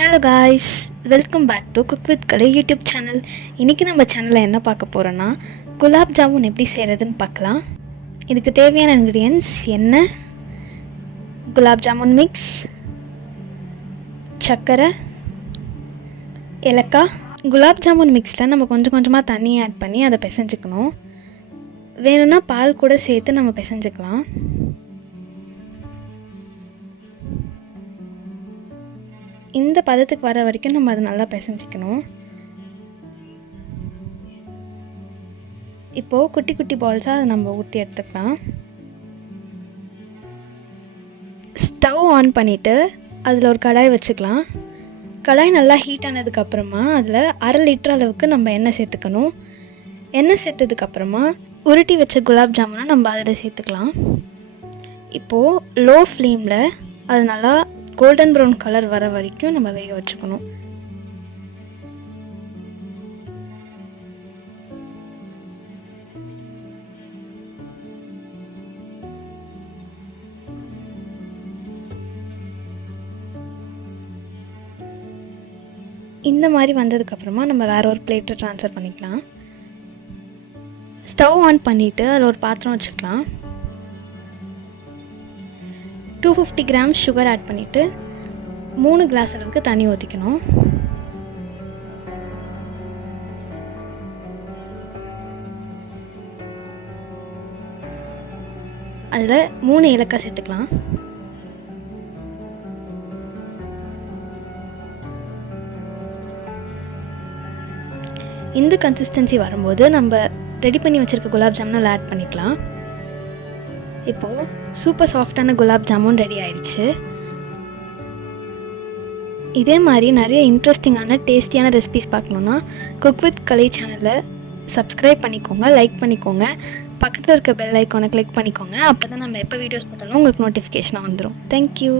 Hello guys, welcome back to cook with Kalai YouTube channel. இன்றைக்கி நம்ம சேனலில் என்ன பார்க்க போகிறோன்னா, குலாப் ஜாமுன் எப்படி செய்கிறதுன்னு பார்க்கலாம். இதுக்கு தேவையான இன்க்ரீடியன்ட்ஸ் எண்ணெய், குலாப் ஜாமுன் மிக்ஸ், சர்க்கரை, ஏலக்காய். குலாப் ஜாமுன் மிக்ஸில் நம்ம கொஞ்சம் கொஞ்சமாக தண்ணி ஆட் பண்ணி அதை பிசைஞ்சிக்கணும். வேணும்னா பால் கூட சேர்த்து நம்ம பிசைஞ்சிக்கலாம். இந்த பதத்துக்கு வர வரைக்கும் நம்ம அதை நல்லா பிசைஞ்சிக்கணும். இப்போது குட்டி குட்டி பால்ஸாக அதை நம்ம ஊற்றி எடுத்துக்கலாம். ஸ்டவ் ஆன் பண்ணிவிட்டு அதில் ஒரு கடாய் வச்சுக்கலாம். கடாய் நல்லா ஹீட் ஆனதுக்கப்புறமா அதில் 1/2 லிட்டர் அளவுக்கு நம்ம எண்ணெய் சேர்த்துக்கணும். எண்ணெய் சேர்த்ததுக்கப்புறமா உருட்டி வச்ச குலாப் ஜாமுனை நம்ம அதில் சேர்த்துக்கலாம். இப்போது லோ ஃப்ளேமில் அது நல்லா கோல்டன் ப்ரௌன் கலர் வர வரைக்கும் நம்ம வேக வச்சுக்கணும். இந்த மாதிரி வந்ததுக்கப்புறமா நம்ம வேற ஒரு பிளேட்டை ட்ரான்ஸ்ஃபர் பண்ணிக்கலாம். ஸ்டவ் ஆன் பண்ணிவிட்டு அதில் ஒரு பாத்திரம் வச்சுக்கலாம். 250 கிராம் சுகர் ஆட் பண்ணிவிட்டு 3 கிளாஸ் அளவுக்கு தண்ணி ஊற்றிக்கணும். அதில் 3 ஏலக்காய் சேர்த்துக்கலாம். இந்த கன்சிஸ்டன்சி வரும்போது நம்ம ரெடி பண்ணி வச்சுருக்க குலாப் ஜாமுன் ஆட் பண்ணிக்கலாம். இப்போது சூப்பர் சாஃப்டான குலாப் ஜாமுன் ரெடி ஆயிடுச்சு. இதே மாதிரி நிறைய இன்ட்ரெஸ்டிங்கான டேஸ்டியான ரெசிபிஸ் பார்க்கணுன்னா குக் வித் கலை சேனலை சப்ஸ்கிரைப் பண்ணிக்கோங்க, லைக் பண்ணிக்கோங்க, பக்கத்தில் இருக்க பெல் ஐக்கானை கிளிக் பண்ணிக்கோங்க. அப்போ தான் நம்ம எப்போ வீடியோஸ் போட்டாலும் உங்களுக்கு நோட்டிஃபிகேஷனாக வந்துடும். தேங்க்யூ.